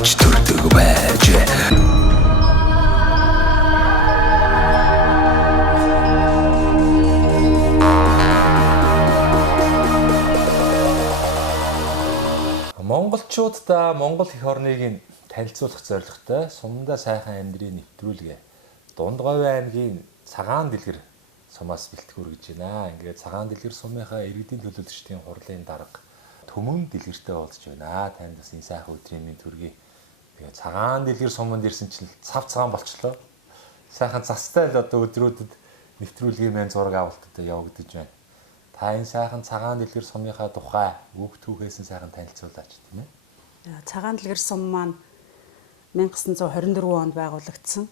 авч төрдөг байж. Монголчуудаа Монгол эх орныг танилцуулах зорилготой Сумдаа сайхан амьдрын нэвтрүүлгээ Дундговь аймгийн Цагаан Дэлгэр сумаас бэлтгэр гэж байна. Ингээд Цагаан Дэлгэр сумынхаа иргэдийн төлөөлөгчдийн хурлын дарга Төмөн Дэлгэртэй уулзж байна. Танд бас энэ сайхан өдрийн мэнд хүргэе. Тэгээд Цагаан Дэлгэр суманд ирсэн чинь цав цагаан болчлоо. Сайхан цастай л одоо өдрүүдэд нэвтрүүлгийн мэн зураг авалтад явагдаж байна. Та энэ сайхан Цагаан Дэлгэр сумынхаа тухай үг түүхээс сайхан танилцуулаач тийм ээ. Цагаан Дэлгэр сум маань 1924 онд байгуулагдсан.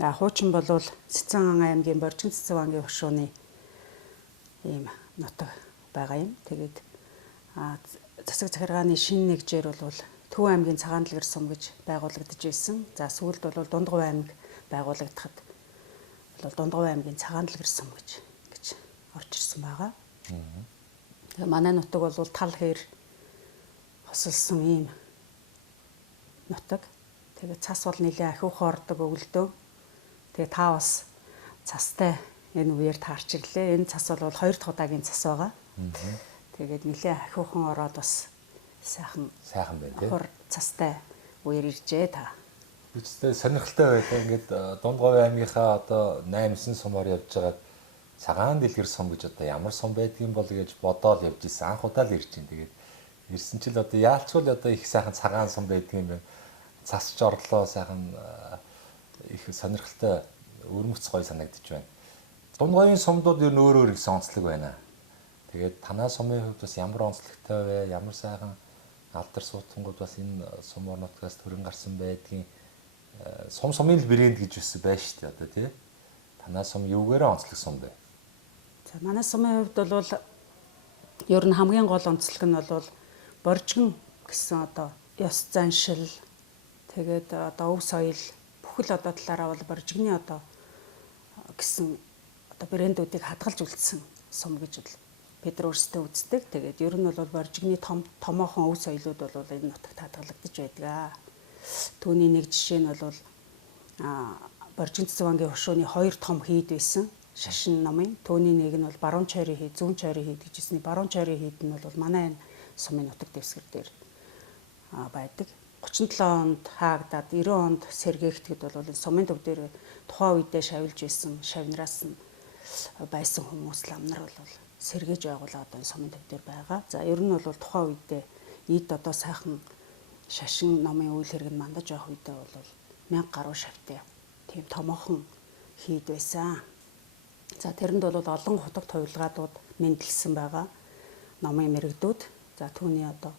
Хуучин болвол Цэцэн аймгийн Боржин Цэцэн ангийн хөшөөний ийм нутаг байгаа юм. Тэгээд засаг захиргааны шинэ нэгжээр бол Төв аймгийн Цагаан Дэлгэр сум гэж байгуулагдаж байсан. За сүүлд бол Дундговь аймаг байгуулагдахад бол Дундговь аймгийн Цагаан Дэлгэр сум гэж орж ирсэн байгаа. Тэгээ манай нутаг бол тал хээр хосолсон ийм нутаг. Тэгээ цас бол нэлээд ахиухан ордог өвөлдөө. Тэгээ та бас цастай энэ үеэр таарч ирлээ. Энэ цас бол 2 дахь удаагийн цас байгаа. Тэгээд нэлээд ахиухан ороод бас сайхан байна тийм. Хор цастай үеэр иржээ та. Үстэй сонирхолтой байлаа. Ингээд Дундговь аймгийнхаа одоо 8-9 сумаар явж байгаад Цагаан Дэлгэр сум гэж одоо ямар сум байдгийг бол гэж бодоод явж исэн. Анх удаа л ирж байна. Тэгээд ирсэн чил одоо яалчгүй одоо их сайхан цагаан сум байдгийг юм байна. Цасч орлоо сайхан их сонирхолтой өрмөц гоё санагдаж байна. Дундговийн сумдууд ер нь өөр их онцлог байна. Тэгээд танай сумын хувьд бас ямар онцлогтой вэ? Ямар сайхан алдар суутангууд бас энэ сум орнотгоос төрөн гарсан байдгийн сумын л брэнд гэж үссэн байж шүү дээ одоо тий. Танай сум юугаараа онцлог сум бэ? За манай сумын хувьд бол ер нь хамгийн гол онцлог нь бол боржгон гэсэн одоо ёс заншил тэгээд одоо өв соёл бүхэл одоо талаараа бол боржгоны одоо гэсэн одоо брэндүүдийг хадгалж үлдсэн сум гэж бол бид нар өөрсдөө үздэг. Тэгээд ер нь бол боржгоны томоохон өв соёлууд бол энэ нутагт хадгалагдаж байдаг. Түүний нэг жишээ нь бол Боржин Цэцэн ангийн хөшөөний 2 том хийд байсан. Шашин номын түүний нэг нь бол Баруун Чойрын хийд, Зүүн Чойрын хийд гэж хэлсэн. Баруун Чойрын хийд нь бол манай энэ сумын нутаг дэвсгэр дээр байдаг. 37 онд хаагдаад 90 онд сэргээгдэхэд бол энэ сумын төв дээр тухайн үедээ шавилж байсан шавнараас нь байсан хүмүүс лам нар бол сэргээж байгуулаад одоо энэ сумын төв дээр байгаа. За ер нь бол тухайн үедээ эд одоо сайхан шашин номын үйл хэрэг нь мандаж явах үедээ бол 1000 гаруй шавтай тийм томоохон хийд байсан. За тэрэнд бол олон хутаг туйлгаадууд мэндэлсэн байгаа. Номын мэрэгдүүд, за түүний одоо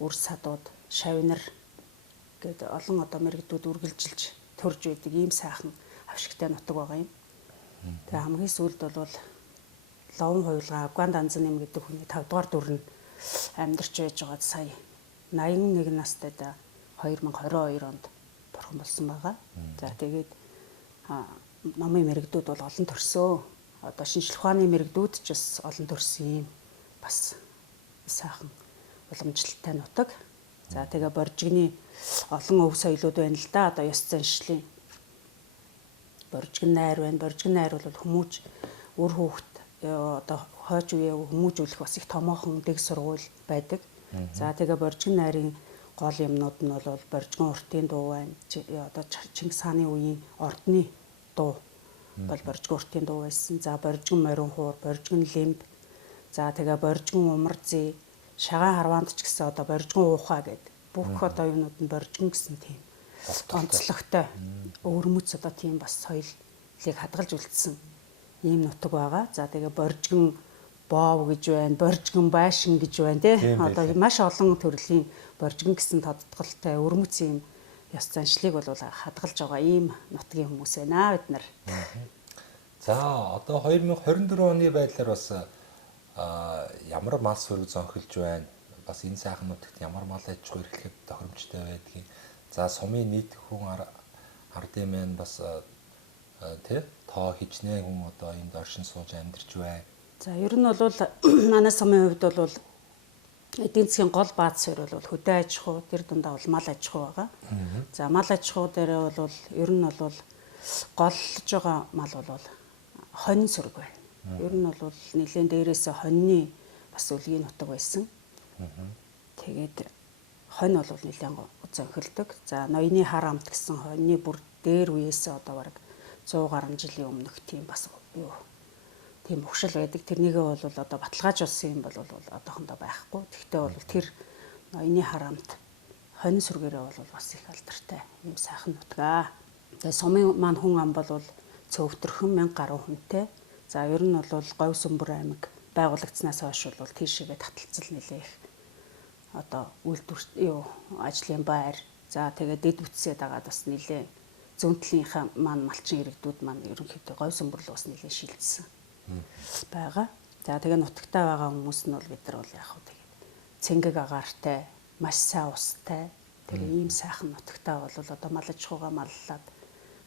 үр садууд, шавнар гэдэг олон одоо мэрэгдүүд үргэлжилж төрж байдаг ийм сайхан авшигтай нутаг байгаа юм. Тэгээ хамгийн сүүлд бол Ловон хуйлгаа Афган данзан нэм гэдэг хүний 5 дугаар дүр нь амьдарч байж байгаад сая 81 настайда 2022 онд бурхан болсон байгаа. За тэгээд номын мэрэгдүүд бол олон төрсөн. Одоо шинжлэх ухааны мэрэгдүүд ч бас олон төрсөн юм. Бас сайхан уламжлалтай нутаг. За тэгээ боржигны олон өв соёлууд байна л да. Одоо ёс заншлын боржигн найр байна. Боржигн найр бол хүмүүж үр хүүхэд одоо хойч үеэ хүмүүжүүлэх бас их томоохон дэг сургууль байдаг. За тэгээ боржигн найрын гол юмнууд нь бол боржигн уртын дуу байна. Одоо Чингис хааны үеийн ордны дуу бол боржигн уртын дуу байсан. За боржигн морин хуур, боржигн лимб. За тэгээ боржигн умар зээ, шагаан харваанд ч гэсэн одоо боржигн уухаа гэдэг. Бүх одоо юмнууд нь боржигн гэсэн тийм онцлогтой өвөрмөц одоо тийм бас соёлыг хадгалж үлдсэн ийм нутаг байгаа. За тэгээ боржигн боов гэж байна, боржигн байшин гэж байна тий. Одоо маш олон төрлийн боржигн гэсэн тодтголтой өвөрмөц ийм ёс заншлыг бол хадгалж байгаа ийм нутгийн хүмүүс байна бид нар. За одоо 2024 оны байдлаар бас ямар мал сүрэг зонхилж байна? Бас энэ сайхан нутагт ямар мал аж ахуй эрхлэхэд тохиромжтой байдгийг. За сумын нийт хүн ардын маань бас тий тоо хичнээн хүн одоо энд оршин сууж амьдарч байна. За ер нь бол манай сумын хувьд бол эдийн засгийн гол бааз суурь бол хөдөө аж ахуй, тэр дундаа бол мал аж ахуй байгаа. За мал аж ахуй дээр бол ер нь бол голж байгаа мал бол хонь сүрэг байна. Ер нь бол нэлийн дээрээсээ хоньны бас өлгийн нутаг байсан. Тэгээд хонь бол нэлийн зөнхөлдөг. За ноёны хар амт гэсэн хоньны бүр дээр үеэсээ одоо бараг 100 гаруй жилийн өмнөх тийм бас юу тийм өгшил байдаг. Тэрнийгээ бол одоо баталгаажуулсан юм бол одоохондоо байхгүй. Тэгтээ бол тэр ноёны хар амт хонь сүргээрээ бол бас их алдартай юм сайхан нутгаа. Тэгээ сумын маань хүн ам бол цөвтөрхөн 1000 гаруй хүнтэй. За ер нь бол Говь Сүмбэр аймаг байгуулагдсанаас хойш бол тийшээгээ таталцал нэлээх одоо үйлдвэр ажлын байр. За тэгээд дэд бүтсээ дагаад бас нэлээ зүүнтлийнхаа маань малчин иргэдүүд маань ерөнхийдөө Говь Сүмбэр л бас нэлээ шилжсэн байгаа. За тэгээ нутагтаа байгаа хүмүүс нь бол бид нар бол яг хөө тэгээд цэнгэг агаартай, маш сайн устай. Тэгээ ийм сайхан нутагтаа бол одоо мал аж ахуйгаа маллаад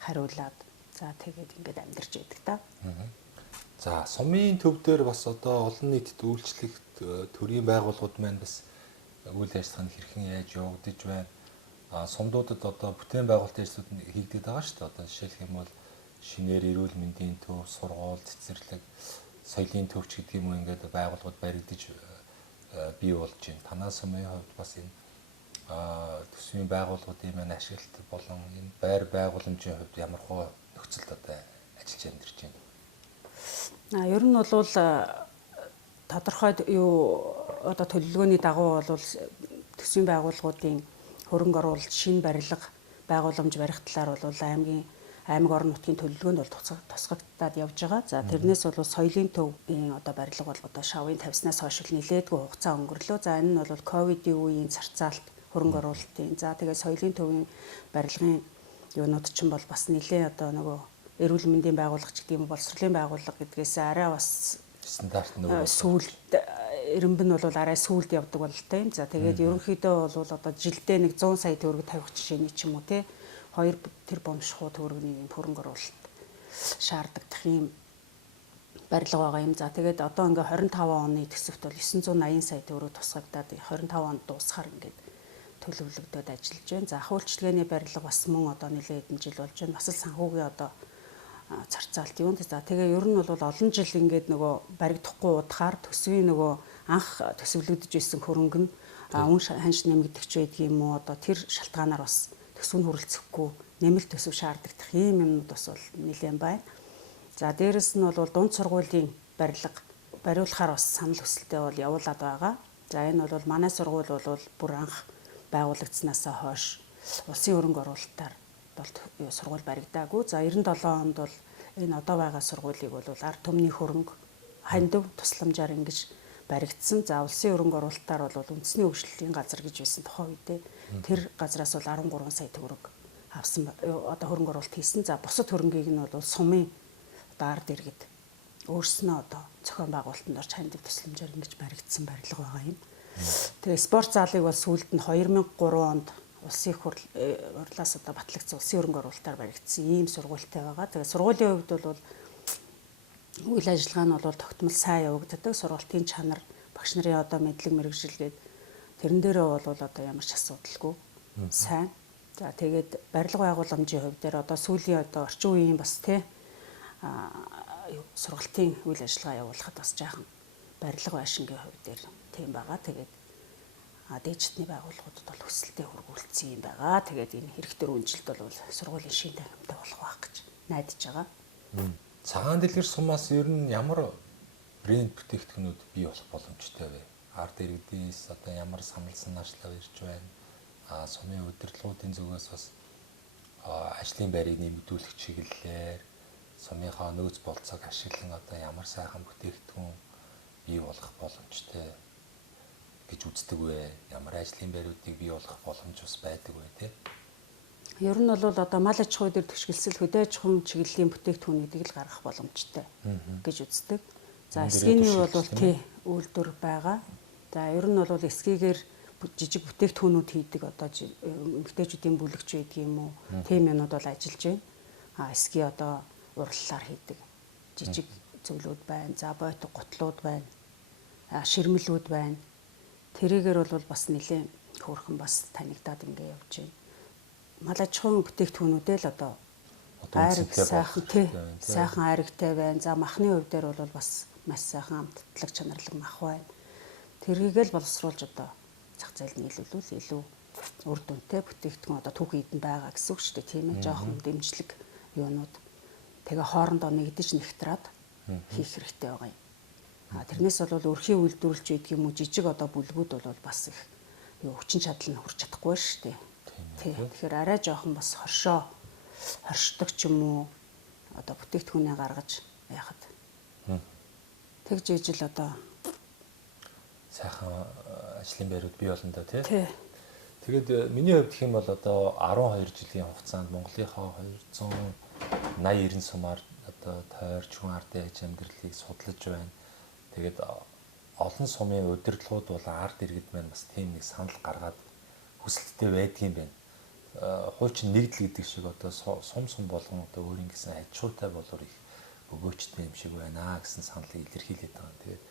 хариулаад за тэгээд ингээд амьдарч байдаг та. За сумын төв дээр бас одоо олон нийтэд үйлчлэх төрийн байгууллагууд маань бас үйл ажиллагааны хэрхэн яаж явагдаж байна. Сумдуудад одоо бүтээн байгуулалт ажлууд нь хийгдээд байгаа шүү дээ. Одоо жишээлх юм бол шинээр эрүүл мэндийн төв, сургууль, цэцэрлэг, соёлын төвч гэдэг юм уу ингээд байгууллагууд баригдаж бий болж байна. Танай сумын хувьд бас энэ төсвийн байгууллагуудын маань ашиглалт болон энэ байр байгууламжийн хувьд ямар хөө нөхцөлд одоо ажиллаж амьдарч байна. Ер нь бол тодорхой одоо төлөвлөгөөний дагуу бол төсвийн байгууллагуудын хөрөнгө оруулалт, шинэ барилга, байгууламж барих талаар бол аймаг орон нутгийн төлөвлөгөөнд бол тусгагдаад явж байгаа. За тэрнээс бол соёлын төвийн одоо барилга бол одоо шавын тавьснаас хойш нэлээдгүй хугацаа өнгөрлөө. За энэ нь бол ковидын үеийн зарцаалт, хөрөнгө оруулалтын. За тэгээ соёлын төвийн барилгын юунууд ч юм бол бас нэлээ одоо нөгөө эрүүл мэндийн байгууллага ч гэдэг юм боловсролын байгууллага гэдгээс арай бас стандарт нөгөө сүүлд эренб нь бол арай сүүлд явдаг бололтой юм. За тэгээд ерөнхийдөө бол одоо жилдээ нэг 100 сая төгрөг тавих жишээний ч юм уу те 2 тэрбум шхуу төгрөгийн хөрөнгө оруулалт шаарддаг юм барилга байгаа юм. За тэгээд одоо ингээ 25 оны төсөвт бол 980 сая төгрөг тусгагдаад 25 онд дуусахаар ингээд төлөвлөгдөд ажиллаж байна. За ахуулчлагын барилга бас мөн одоо нэлээд хэдэн жил болж байна. Бас л санхүүгийн одоо зарцаалт юм. За тэгээ ер нь бол олон жил ингээд нөгөө баригдахгүй удахаар төсвийн нөгөө анх төсөвлөгдөж байсан хөрөнгө нь үн ханш нэмэгдэж байдаг юм уу? Одоо тэр шалтгаанаар бас төсөв нь хүрэлцэхгүй нэмэлт төсөв шаарддаг ийм юмнууд бас бол нэлээд байна. За дээрэс нь бол дунд сургуулийн барилга бариулахаар бас санал хүсэлтэд бол явуулаад байгаа. За энэ бол манай сургууль бол бүр анх байгуулагдсанаас хойш улсын хөрөнгө оруулалтаар бол сургууль баригдаагүй. За 97 онд бол энэ одоо байгаа сургуулийг бол ард түмний хөрөнгө хандив тусламжаар ингэж баригдсан. За улсын хөрөнгө оруулалтаар бол үндэсний хөгжлийн газар гэж байсан тухай үедээ тэр газраас бол 13 сая төгрөг авсан одоо хөрөнгө оруулалт хийсэн. За бусад хөрөнгийг нь бол сумын одоо ард иргэд өөрснөө одоо зохион байгуулалтанд орж хандив тусламжаар ингэж баригдсан барилга байгаа юм. Тэгээ спорт залыг бол сүүлд нь 2003 онд улсын хурлаас одоо батлагдсан улсын хөрөнгө оруулалтаар баригдсан ийм сургуультай байгаа. Тэгээ сургуулийн хувьд бол үйл ажиллагаа нь бол тогтмол сайн явагддаг. Сургалтын чанар, багш нарын одоо мэдлэг мэргэжилгээд тэрэн дээрээ бол одоо ямар ч асуудалгүй сайн. За тэгээд барилга байгууламжийн хувьд дээр одоо сүүлийн одоо орчин үеийн бас сургалтын үйл ажиллагаа явуулахад бас жаахан барилга байшингийн хувьд дээр тийм байгаа. Тэгээд дээжтний байгууллагуудад бол хүсэлтэд хүргүүлсэн юм байгаа. Тэгээд энэ хэрэгтэй үнжилт бол сургуулийн шин тахимтай болох байх гэж найдаж байгаа. Цагаан дэлгэр сумаас ер нь ямар брэнд бүтээгдэхүүнүүд бий болох боломжтой вэ? Ард иргэдээс одоо ямар самлсан наашлага ирж байна? Сумын удирдлагуудын зүгээс бас ажлын байрыг нэмэгдүүлэх чиглэлээр сумынхаа нөөц болцоог ашиглан одоо ямар сайхан бүтээгдэхүүн бий болох боломжтой гэж үздэг вэ? Ямар ажлын байруудыг бий болгох боломж бас байдаг вэ те? Ер нь бол одоо мал аж ахуй дээр төшгөлсөл хөдөө аж ахуйн чиглэлийн бүтээгдэхүүнийг л гаргах боломжтой гэж үздэг. За эсгийний бол тий үйлдвэр байгаа. За ер нь бол эсгийгээр жижиг бүтээгдэхүүнүүд хийдэг одоо эмэгтэйчүүдийн бүлэгч байдаг юм уу? Тийм юмнууд бол ажиллаж байна. Эсгий одоо урлалаар хийдэг жижиг зөвлүүд байна. За бойтог гутлууд байна. Ширмэлүүд байна. тэрийгээр бол бас нэлээд хөөрхөн бас танигдаад ингэ явж байна. Мал аж ахуйн бүтээгдэхүүнүүдээ л одоо айраг сайхан айрагтай байна. За махны хувь дээр бол бас маш сайхан амтдлаг чанарлаг мах байна. Тэрийг л боловсруулж одоо зах зээлд нийлүүлвэл илүү үр дүнтэй бүтээгдэхүүн одоо түүх эдэн байгаа гэсэн үг шүү дээ, тийм ээ. Жоохон дэмжлэг юунууд тэгээ хоорондоо нэгдэж нэгтраад хийх хэрэгтэй байгаа юм. Тэрнээс бол өрхийн үйлдвэрлэж байдаг юм уу жижиг одоо бүлгүүд бол бас их хүчин чадал нь хүрч чадахгүй шүү дээ. Тэгэхээр арай жоохон бас хоршдог ч юм уу одоо бүтээгдэхүүнээ гаргаж яхад. Тэгж ижил одоо сайхан ажлын байрууд бий болно да тий. Тэгээд миний хувьд гэх юм бол одоо 12 жилийн хугацаанд Монголынхаа 280-90 сумаар одоо тойрч хүн ардын аж амьдралыг судлаж байна. Тэгээд олон сумын удирдлагууд бол ард иргэд маань бас тийм нэг санал гаргаад хүсэлттэй байдгийн байна. Хуучин нэгдэл гэдэг шиг одоо сум болгон одоо өөрийн гэсэн аж ахуйтай болоор их өгөөчтэй юм шиг байна гэсэн саналыг илэрхийлээд байгаа. Тэгээд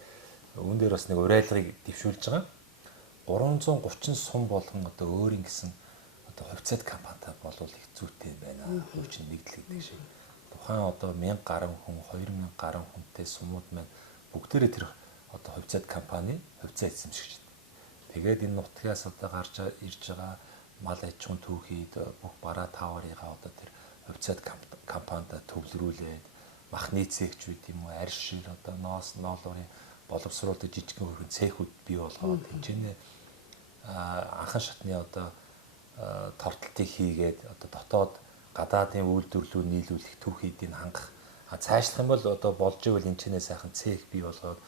үүн дээр бас нэг урайлгыг дэвшүүлж байгаа. 330 сум болгон одоо өөрийн гэсэн одоо хувьцаат компанитай болвол их зүйтэй юм байна. Хуучин нэгдэл гэдэг шиг. Тухайн одоо 1000 гаруй хүн, 2000 гаруй хүнтэй сумууд маань бүгдээрээ тэр одоо хувьцаат компани хувьцаа эзэмшигч. Тэгээд энэ нутгаас одоо гарч ирж байгаа мал аж ахуйн түүхийд бүх бараа тааварыгаа одоо тэр хувьцаат компанид төвлөрүүлээд махны цэгч үед юм уу арьс шир одоо ноолуурын боловсруулалтын жижигхэн хөргөн цехүүд бий болгоод тэнцэнэ анхан шатны одоо тортолтыг хийгээд одоо дотоод гадаадын үйлдвэрлэлүүд нийлүүлэх түүхийдийг хангах цаашлах юм бол одоо болж ивэл энэ чинээ сайхан цех бий болгоод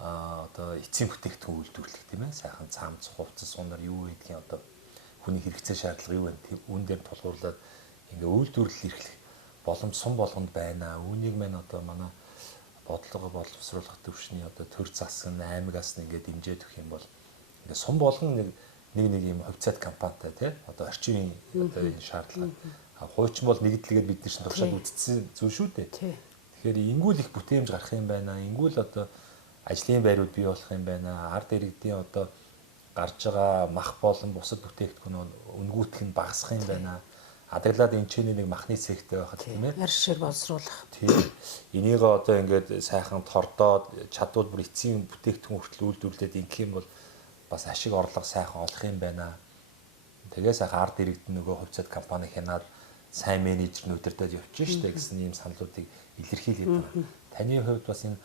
одоо эцсийн бүтээгдэхүүн үйлдвэрлэх тийм ээ сайхан цамц хувцас сунаар юу гэдгийг одоо хүний хэрэгцээ шаардлага юу вэ үүн дээр тулгуурлаад ингээ үйлдвэрлэл эрхлэх боломж сум болгонд байна. Үүнийг мань одоо манай бодлого боловсруулах төвшний одоо төр засаг аймагаас ингээд дэмжиж өгөх юм бол ингээ сум болгон нэг юм хувьцаат компанитай тий одоо орчин одоо энэ шаардлага хуучин бол нэгдлэгээд бид нар чинь туршаад үзсэн зүйл шүү дээ. Тэгэхээр ингүүл их бүтээмж гарах юм байна. Ингүүл одоо ажлын байрууд бий болох юм байна. Ард иргэдийн одоо гарч байгаа мах болон бусад бүтээгдэхүүн өнгөтгөх нь багасах юм байна. Адаглаад энэ ч нэг махны цэгтэй байхад тийм ээ. Арьс шир боловсруулах. Тийм. Энийг одоо ингээд сайхан тордоод чадвал бүр эцсийн бүтээгдэхүүн хүртэл үйлдвэрлээд ингэх юм бол бас ашиг орлого сайхан олох юм байна. Тэгээ сайхан ард иргэд нөгөө хувьцаат компани хянаад сайн менежер нь удирдах явчих штэ гэсэн ийм саналуудыг илэрхийлээд байна. Таны хувьд бас энэ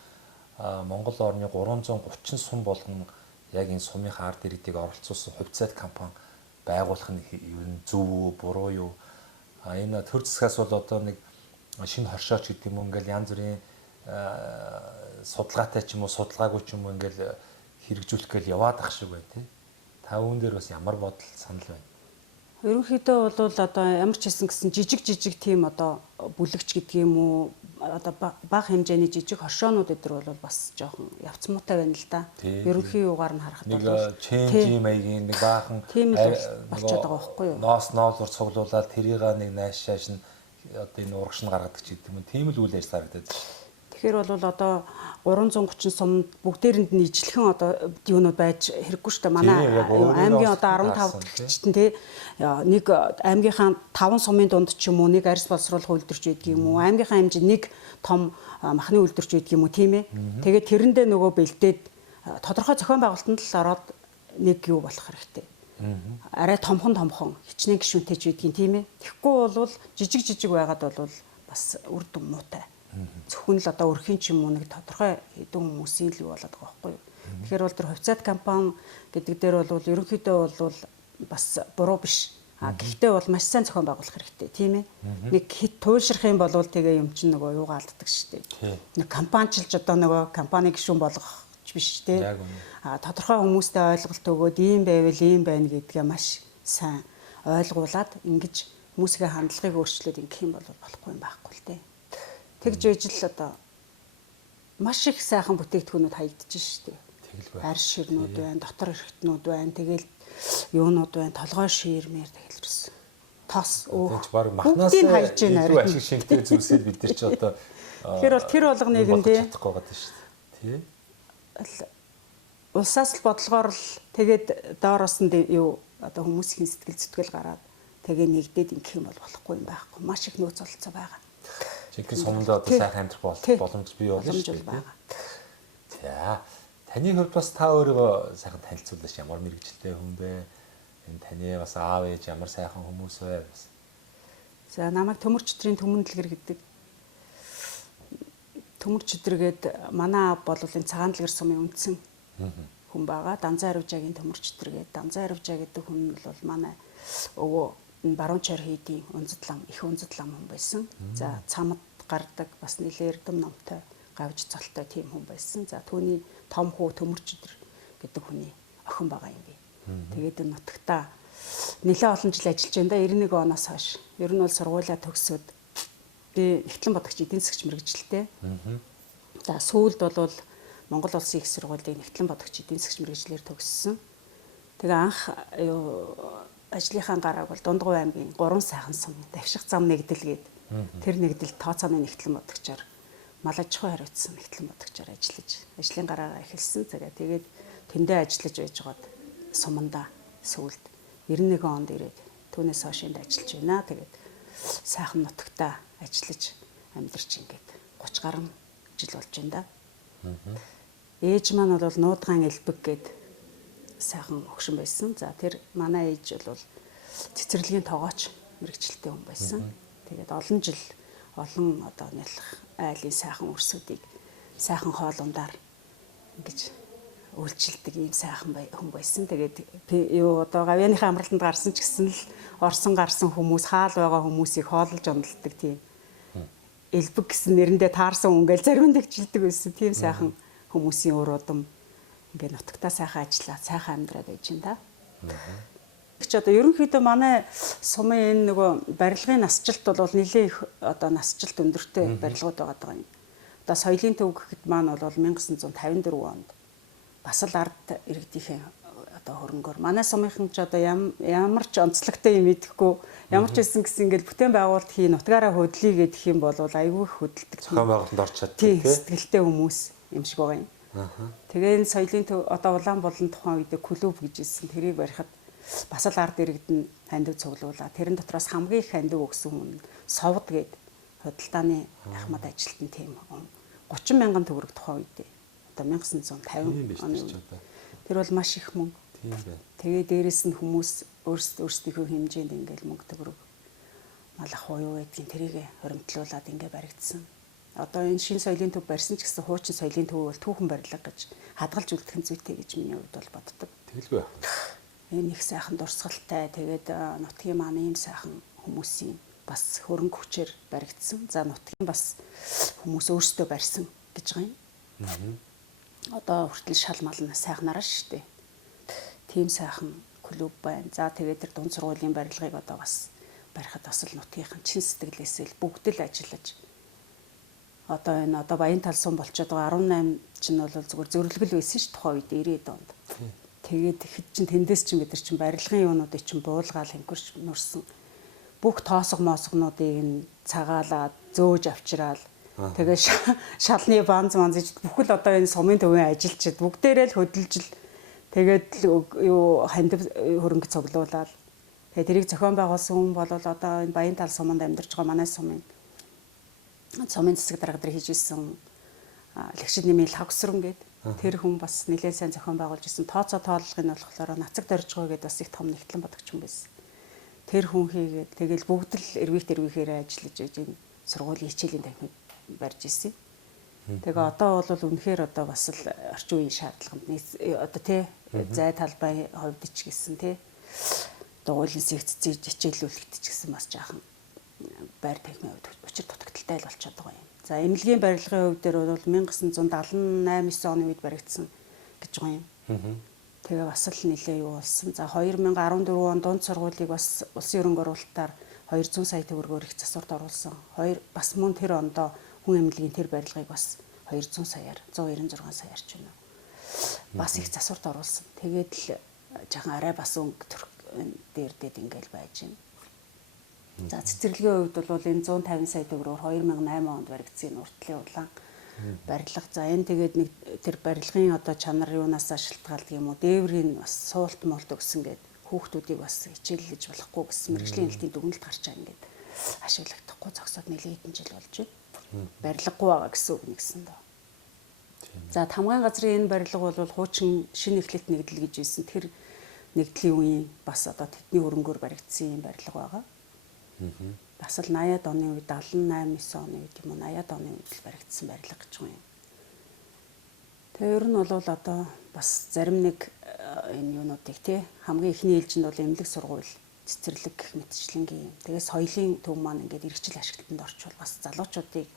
Монгол орны 330 сум болгон яг энэ сумынхаа ард иргэдийг оролцуулсан хувьцаат компани байгуулах нь юу зөв үү буруу юу? Энэ төр засгаас бол одоо нэг шинэ хоршооч гэдэг юм ингээл янз бүрийн судалгаатай ч юм уу судалгаагүй ч юм уу ингээл хэрэгжүүлэх гээл яваад ах шиг байна тий. Та үүн дээр бас ямар бодол санал байна? Ерөнхийдөө бол одоо ямар ч хэсэн гэсэн жижиг тийм одоо бүлэгч гэдэг юм уу одоо бага хэмжээний жижиг хоршоонууд эдэр бол бас жоохон явц муутай байна л да. Ерөнхий юугаар нь харахад бол ченж маягийн нэг баахан болчиход байгаа байхгүй юу? Ноолуур цуглуулаад тэрийг нэг нааш нь одоо энэ урагш нь гаргадаг ч гэдэг юм. Тийм л үйл ажиллагаа харагдаад байна. Тэгэхээр бол одоо 330 сумд бүгдээрэнд нь ижлэхэн одоо юунууд байж хэрэггүй шүү дээ. Манай аймгийн одоо 15 гэгчтэн тий нэг аймгийнхаа 5 сумын дунд ч юм уу нэг арьс боловсруулах үйлдвэрч байдаг юм уу? Аймгийнхаа хэмжээнд нэг том махны үйлдвэрч байдаг юм уу тийм ээ? Тэгээд тэрэндээ нөгөө бэлдээд тодорхой зохион байгуулалтанд л ороод нэг юу болох хэрэгтэй. Арай томхон хичнээн гишүүнтэй ч байдгийн тийм ээ. Тэгэхгүй бол жижиг байгаад бол бас үр дүн муутай. Зөвхөн л одоо өрхийн ч юм уу нэг тодорхой хэдэн хүмүүсийн л юу болоод байгаа байхгүй юу. Тэгэхээр бол тэр хувьцаат компани гэдэг дээр бол ерөнхийдөө бол бас буруу биш. Гэхдээ бол маш сайн зохион байгуулах хэрэгтэй тийм ээ. Нэг хит туйлшрах юм бол тэгээ юм чинь нөгөө юугаа алддаг шүү дээ. Нэг компаничилж одоо нөгөө компани гишүүн болгох ч биш тийм. Тодорхой хүмүүстэй ойлголт өгөөд ийм байвал ийм байна гэдгээ маш сайн ойлгуулад ингэж хүмүүсийн хандлагыг өөрчлөөд ингэх юм бол болохгүй юм байхгүй л дээ. Тэгж ижил одоо маш их сайхан бүтээгдэхүүнүүд хаягдж шүү дээ. Арьс ширнүүд байна, дотор эрхтнүүд байна, тэгэл юунууд байна, толгой ширмээр тэгэл ирсэн. Тос Тэгж баг махнаас илүү ашиг шинжтэй зүйлсээ бид нар ч одоо тэгэхээр бол тэр болгоныг нь тий чадахгүй байгаа шүү дээ. Тий. улсаас л бодлогоор л тэгээд доороос нь юу одоо хүмүүсийн сэтгэл зүтгэл гараад тэгээ нэгдээд ингэх юм бол болохгүй юм байхгүй. Маш их нөөц олцоо байгаа. Жинхэнэ суманд одоо сайхан амьдрах боломж бий болно шүү дээ. За таны хувьд бас та өөрийгөө сайхан танилцуулаач. Ямар мэрэгчлээ хүн бэ? Энэ таны бас аав ээж ямар сайхан хүмүүс вэ? За намайг Төмөр Чөдрийн Түмэн Дэлгэр гэдэг. Төмөр Чөдргээд манай аав бол энэ Цагаан Дэлгэр сумын үндсэн хүн байгаа. Данзан Аривжаагийн Төмөр Чөдргээд Данзан Аривжаа гэдэг хүн бол манай өвөө баруун чор хийдийн унзад лам их унзад лам хүн байсан. За цамд гардаг бас нэлээ эрдэм номтой гавж цолтой тийм хүн байсан. За түүний том хүү Төмөр Чөдөр гэдэг хүний охин байгаа юм би. Тэгээд энэ нутагтаа нэлээ олон жил ажиллаж байна да 91 оноос хойш. Ер нь бол сургуулаа төгсөөд би Нэгтлэн бодогч эдийн засгч мэргэжилтэй. За сүүлд бол Монгол Улсын их сургуулийн Нэгтлэн бодогч эдийн засгч мэргэжлэр төгссөн. Тэгээ анх ажлынхаа гарааг бол Дундгуй аймгийн 3 сайхан сум Давших зам нэгдэл гээд тэр нэгдэл тооцооны Нэгтлэн бодогчоор мал аж ахуй хариуцсан Нэгтлэн бодогчоор ажиллаж ажлын гараагаа эхэлсэн. Тэгээд тэндээ ажиллаж байжгаад сумандаа сүүлд 91 онд ирээд түүнээс хойш энд ажиллаж байна. Тэгээд сайхан нутагтаа ажиллаж амьдарч ингээд 30 гаруй жил болж байна да. Ээж маань бол Нуудгаан Элбэг гээд сайхан хөгшин байсан. За тэр манай ээж бол цэцэрлэгийн тоогооч мэрэгчлээ хүн байсан. Тэгээд олон жил олон одоо нялх айлын сайхан өрсүүдийг сайхан хоолундаар ингэж үйлчилдэг ийм сайхан хүн байсан. Тэгээд юу одоо гавьяаныхаа амралтанд гарсан ч гэсэн л орсон гарсан хүмүүс хаал байгаа хүмүүсийг хооллож ондолдог тийм Элбэг гэсэн нэрэндээ таарсан үнгээл заримдаа хичилдэг байсан. Тийм сайхан хүмүүсийн өр удам ингээ нутагтаа сайхан ажиллаад сайхан амьдраад байж байна да. Чи одоо ерөнхийдөө манай сумын энэ нөгөө барилгын насжилт бол нэлээ их одоо насжилт өндөртэй барилгууд байгаа юм. Одоо соёлын төв гэхэд маань бол 1954 онд бас л ард иргэдийнхээ одоо хөрөнгөөр манай сумынхан ч одоо ямар ч онцлогтой юм идэхгүй ямар ч хэлсэн гэсэн ингээл бүтээн байгуулалт хий нутгаараа хөдлөе гэдэг юм бол айгүй их хөдөлдөг. Зохион байгуулалтанд орч чаддаг тийм сэтгэлтэй хүмүүс юм шиг байгаа юм. Тэгээ энэ соёлын төв одоо улаан болон тухайн үед клуб гэж хэлсэн тэрийг барихад бас л ард иргэд нь хандив цуглуулаа. Тэрэн дотроос хамгийн их хандив өгсөн хүн Совд гээд худалдааны ахмад ажилтны тийм 30 мянган төгрөг тухайн үед. Одоо 1950 оны. Тэр бол маш их мөнгө. Тийм байна. Тэгээ дээрэс нь хүмүүс өөрсдийнхөө хэмжээнд ингээл мөнгө төгрөг малах уу юу гэдгийг тэрийг хоримтлуулад ингээ баригдсан. Одоо энэ шинэ соёлын төв барьсан ч гэсэн хуучин соёлын төв бол түүхэн барилга гэж хадгалж үлдэх зүйтэй гэж миний хувьд бол боддог. Тэгэлгүй. Энэ их сайхан дурсгалтай тэгээд нутгийн маань ийм сайхан хүмүүсийн бас хөрөнгө хүчээр баригдсан. За нутгийн бас хүмүүс өөрсдөө барьсан гэж байгаа юм. Одоо хүртэл шал мал нь сайхнараа шүү дээ. Тийм сайхан клуб байна. За тэгээд тэр дунд сургуулийн барилгыг одоо бас барихад бас л нутгийнхан чин сэтгэлээсээ л бүгд л ажиллаж одоо энэ одоо Баянтал сум болчиход байгаа 18 чинь бол зүгээр зөрөлгөл байсан ш тухайн үед 90-ад онд. Тэгээд хэд чин тэндээс чин бид нар чин барилгын юунуудыг чин буулгаал хэмгэрч нурсан. Бүх тоосго моосгонуудыг нь цагаалаад зөөж авчраал. Тэгээд шалны банз манзж бүхэл одоо энэ сумын төвийн ажилчид бүгдээрээ л хөдөлж л тэгээд юу хандив хөрөнгө цуглуулаад тэгээд тэрийг зохион байгуулсан хүн бол одоо энэ Баянтал суманд амьдарч байгаа манай сумын засаг дарга нар хийж исэн лагшид нэмийн лавсрын гээд тэр хүн бас нэлээд сайн зохион байгуулж исэн тооцоо тооллогыг нь болохоор нацаг дөрж байгаа гэдээ бас их том нэгтлэн бодогч хүн байсан. Тэр хүн хийгээд тэгэл бүгд л эрвэхээрээ ажиллаж энэ сургуулийн хичээлийн танхимыг барьж исэн. Тэгээ одоо бол үнэхээр одоо бас л орчин үеийн шаардлаганд одоо тий зай талбай хувьд ч гэсэн тий дуулын секцэд хичээлүүлэхэд ч гэсэн бас жаахан байр танхимын хувьд учир дутагдaltaй л болчиход байгаа юм. За эмнэлгийн барилгын хувьд дээр бол 1978-9 оны үед баригдсан гэж байгаа юм. Тэгээ бас л нэлээ юу болсон. За 2014 онд дунд сургуулийг бас улсын хөрөнгө оруулалтаар 200 сая төгрөгөөр их засварт оруулсан. Бас мөн тэр ондоо хүн эмнэлгийн тэр барилгыг бас 200 саяар 196 саяар ч юм уу. Бас их засварт оруулсан. Тэгээд л жаахан арай бас өнгө дээр ингээл байж байна. За цэцэрлэгийн хувьд бол энэ 150 сая төгрөгөөр 2008 онд баригдсан уртлын улаан барилга. За энэ тэгээд нэг тэр барилгын одоо чанар юунаас шалтгаалдаг юм уу? Дээврийн бас суулт молт өгсөн гэдэг хүүхдүүдийг бас хичээллэж болохгүй гэсэн мэрэгжлийн хэлтийн дүгнэлт гарчаа ингээд ашиглагдахгүй зогсоод нэлээд хэдэн жил болж байна. Барилгагүй байгаа гэсэн үг нэгсэн доо. За тамгаан газрын энэ барилга бол хуучин шинэ эхлэлт нэгдэл гэж хэлсэн. Тэр нэгдлийн үеийн бас одоо тэдний хөрөнгөөр баригдсан юм барилга байгаа. Бас л 80-аад оны үед 78-9 оны үед юм уу 80-аад оны үед л баригдсан барилга гэж юм. Тэгээ ер нь бол одоо бас зарим нэг энэ юунуудыг тий хамгийн ихний ээлжинд бол эмнэлэг сургууль цэцэрлэг гэх мэтчлэнгийн тэгээ соёлын төв маань ингээд эрхчил ашиглалтанд орчвол бас залуучуудыг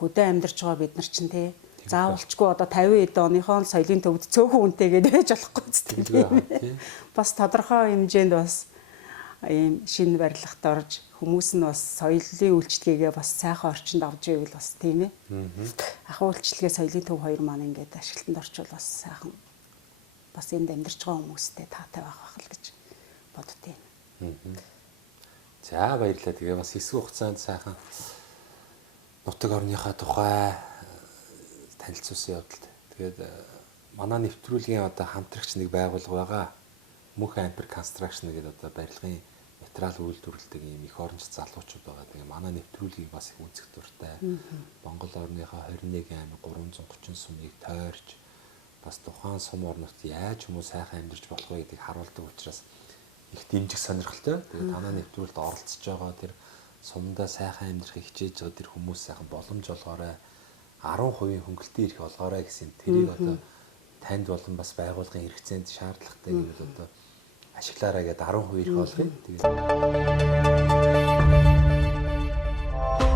хөдөө амьдарч байгаа бид нар чинь тий заавалчгүй одоо 50 эд оныхон соёлын төвд цөөхөн үнэтэй гэдэг байж болохгүй тийм. Бас тодорхой хэмжээнд бас ийм шинэ барилгад орж хүмүүс нь бас соёлын үйлчлэгээ бас сайхан орчинд авч ивэл бас тийм ээ. Ахуй үйлчлэгээ соёлын төв хоёр маань ингээд ашиглалтанд орчвол бас сайхан бас энд амьдарч байгаа хүмүүстэй таатай байх л гэж боддتين. За баярлалаа. Тэгээ бас хэсэг хугацаанд сайхан нутаг орныхаа тухай танилцуулсан явдалд. Тэгээд манай нэвтрүүлгийн одоо хамтрагч нэг байгууллага байгаа. Мөнх Ампер Construction гэдэг одоо барилгын материал үйлдвэрлэдэг ийм их оронч залуучууд байгаа. Тэгээ манай нэвтрүүлгийг бас их үзэх дуртай. Монгол орныхаа 21 аймаг 330 сумыг тойрч бас тухайн сум орнот яаж хүмүүс сайхан амьдарч болох вэ гэдгийг харуулдаг учраас их дэмжих сонирхолтой. Тэгээ танаа нэвтрүүлэлд оролцож байгаа тэр сумдаа сайхан амьдрахыг хичээж байгаа тэр хүмүүс сайхан боломж олгоорой. 10% хөнгөлтийн эрх олгоорой гэсэн тэрийг одоо танд болон бас байгууллагын хэрэгцээнд шаардлагатай гэвэл одоо ашиглаарай гэдэг 10% эрх олгоё. Тэгээд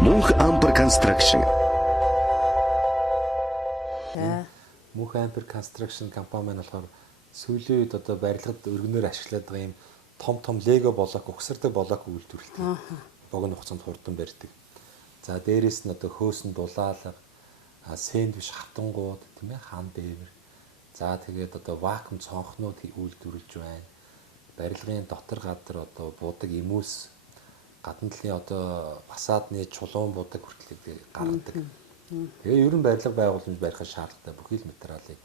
Мөнх Ампер Construction. Мөнх Ампер Construction компани маань болохоор сүүлийн үед одоо барилгад өргөнөөр ашиглаад байгаа юм том лего блок, угсардаг блок үйлдвэрлэдэг. Богино хугацаанд хурдан барьдаг. За дээрэс нь одоо хөөсн дулаалга, сэндвич хатангууд, тийм ээ, хан дээвэр. За тэгээд одоо вакуум цонхнууд үйлдвэрлэж байна. Барилгын дотор гадар одоо буудаг эмүүс, гадна талын одоо фасадны чулуун буудаг хүртэл гаргадаг. Тэгээ ерөн барилга байгууламж барихад шаардлагатай бүхий л материалыг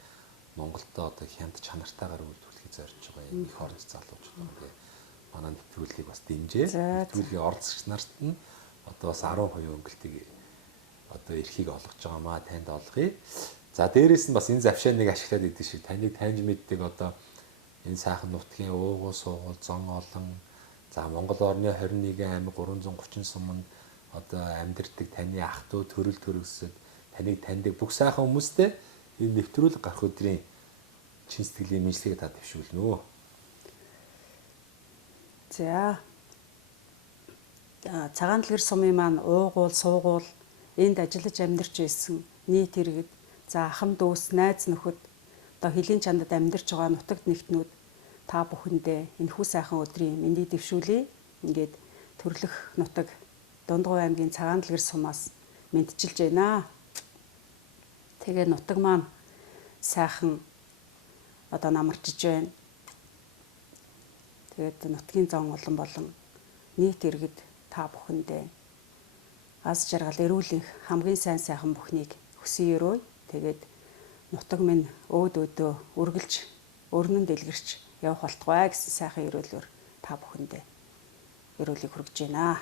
Монголдо одоо хямд чанартайгаар үйлдвэрлэхийг зорж байгаа юм их оронч залуучууд байгаа. Манай нэвтрүүлгийг бас дэмжээ. Нэвтрүүлгийн оролцогч нарт нь одоо бас 10% өнгөлтийг одоо эрхийг олгож байгаамаа танд олгоё. За дээрээс нь бас энэ завшааныг ашиглаад идэв шиг таныг таньж мэддэг одоо энэ сайхан нутгийн уугуул суугуул зон олон за Монгол орны 21 аймаг 330 суманд одоо амьдардаг таны ах トゥ төрөл төрөсөд таныг таньдаг бүх сайхан хүмүүстэй энэ нэвтрүүлэг гарах өдрийн чин сэтгэлийн мэдлэгийг та дэвшүүлнэ үү. За цагаан дэлгэр сумын маань уугуул суугуул энд ажиллаж амьдарч байсан нийт иргэд за ахын дүүс найз нөхөд одоо хөлийн чандад амьдарч байгаа нутагт нэгтнүүд та бүхэндээ энэхүү сайхан өдрийн мэндийг дэвшүүлье. Ингээд төрлөх нутаг Дундгой аймгийн цагаан дэлгэр сумаас мэдчилж байна. Тэгээ нутаг маань сайхан одоо намарчж байна. Тэгээд нутгийн зон олон болон нийт иргэд та бүхэндээ аз жаргал эрүүл энх хамгийн сайн сайхан бүхнийг хүсье өрөө. Тэгээд нутаг минь өөд өдөө үргэлж өрнөн дэлгэрч явах болтугай гэсэн сайхан өрөөлөөр та бүхэндээ өрөөлийг хүргэж байна.